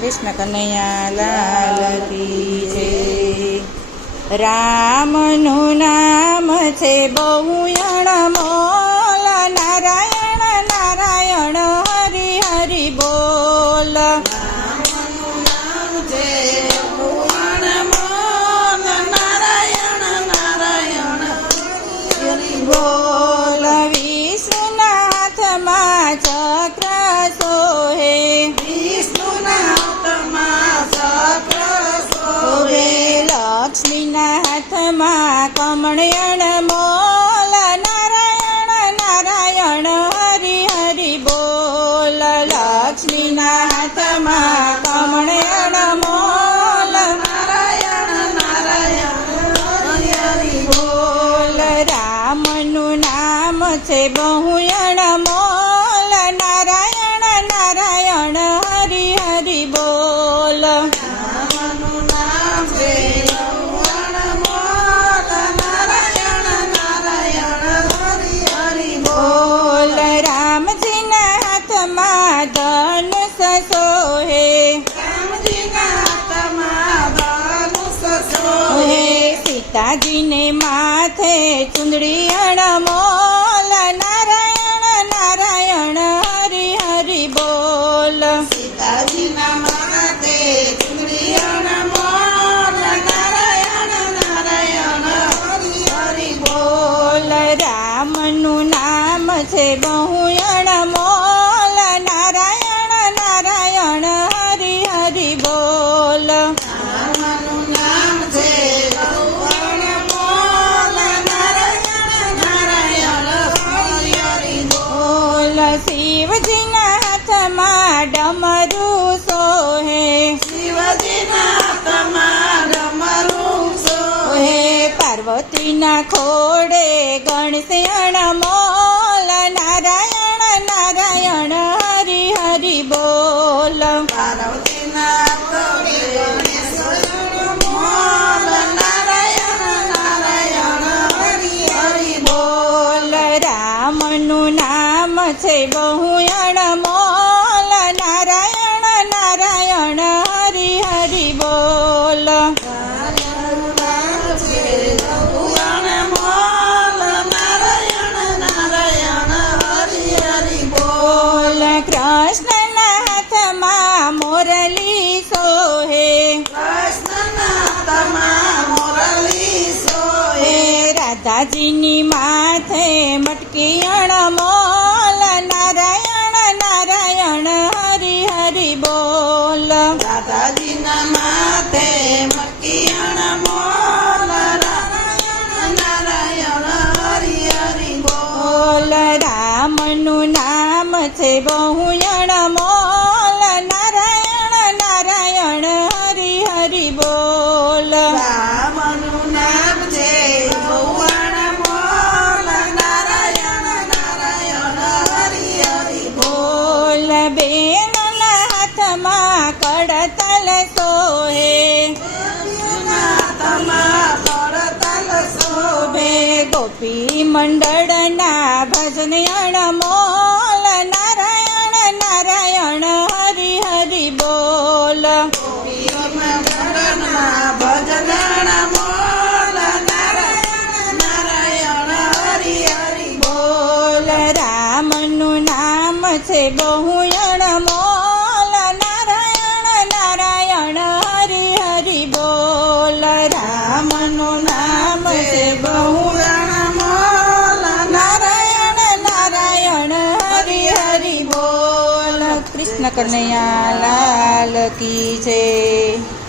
કૃષ્ણ કનૈયા લાલ કી જય। રામનું નામ છે બહુ અણમોલ, નારાયણ નારાયણ હરિ હરિ બોલ। રામનું નામ છે બહુ અણમોલ, નારાયણ નારાયણ હરિ હરિ બોલ। વિષ્ણુનાથમાં ચક્ર સોહે, વિષ્ણુના હાથમાં ચક્ર શોભે, લક્ષ્મીના હાથમાં કમળ મોલ, નારાયણ નારાયણ હરિ હરિ બોલ। લક્ષ્મીના હાથમાં કમળ મોલ, નારાયણ નારાયણ હરિ હરિ બોલ। રામનું નામ છે બહુ અણમોલ, નારાયણ નારાયણ હરિ હરિ બોલ। રામનું નામ છે બહુ અણમોલ, નારાયણ નારાયણ હરિ હરિ બોલ। રામજીના હાથમાં ધનુષ સોહે, રામજીના હાથમાં ધનુષ શોભે, હે સીતાજીને માથે ચુંદડી અણમોલ, નારાયણ નારાયણ હરિ હરિ બોલ। સીતાજીના માથે ચુંદડી અણમોલ, નારાયણ નારાયણ હરિ હરિ બોલ। રામનું નામ છે બહુ અણમોલ, નારાયણ નારાયણ હરિ હરિ બોલ। રામનું નામ છે બહુ અણમોલ, નારાયણ નારાયણ હરિ હરિ બોલ। શિવજીના હાથમાં ડમરું સોહે, શિવજીના હાથમાં ડમરું શોભે, હે પાર્વતીના ખોડે ગણેશ અણમોલ, નારાયણ નારાયણ હરિ હરિ બોલ। પાર્વતીના હાથે ગણેશ અણમોલ, નારાયણ નારાયણ હરિ હરિ બોલ। રામનું નામ છે બહુ અણમોલ, નારાયણ નારાયણ હરિ હરિ બોલ। રામનું નામ છે બહુ અણમોલ, નારાયણ નારાયણ હરિ હરિ બોલ। કૃષ્ણના હાથમાં મોરલી સોહે, કૃષ્ણના હાથમાં મુરલી શોભે, હે રાધાજીની માથે મટકી અણમોલ, નારાયણ નારાયણ હરિ હરિ બોલ। રાધાજીના માથે મટકી અણમોલ, નારાયણ નારાયણ હરિ હરિ બોલ। બોલ। રામનું નામ છે બહુ અણમોલ, નારાયણ નારાયણ હરિ હરિ બોલ। રામનું નામ છે બહુ અણમોલ, નારાયણ નારાયણ હરિ હરિ બોલ। બોલ। બેનના હાથમાં કડતલ સોહે, બેનના હાથમાં કરતાલ શોભે, ગોપી મંડળના ભજન અણમોલ, નારાયણ નારાયણ હરિ હરિ બોલ। મંગળના ભજન અણમોલ, નારાયણ નારાયણ હરિ હરિ બોલ। રામનું નામ છે બહુ અણમોલ, નારાયણ નારાયણ હરિ હરિ બોલ। રામનું નામ છે બહુ અણમોલ, નારાયણ નારાયણ હરિ હરિ બોલ। કૃષ્ણ કનૈયા લાલ કી જય।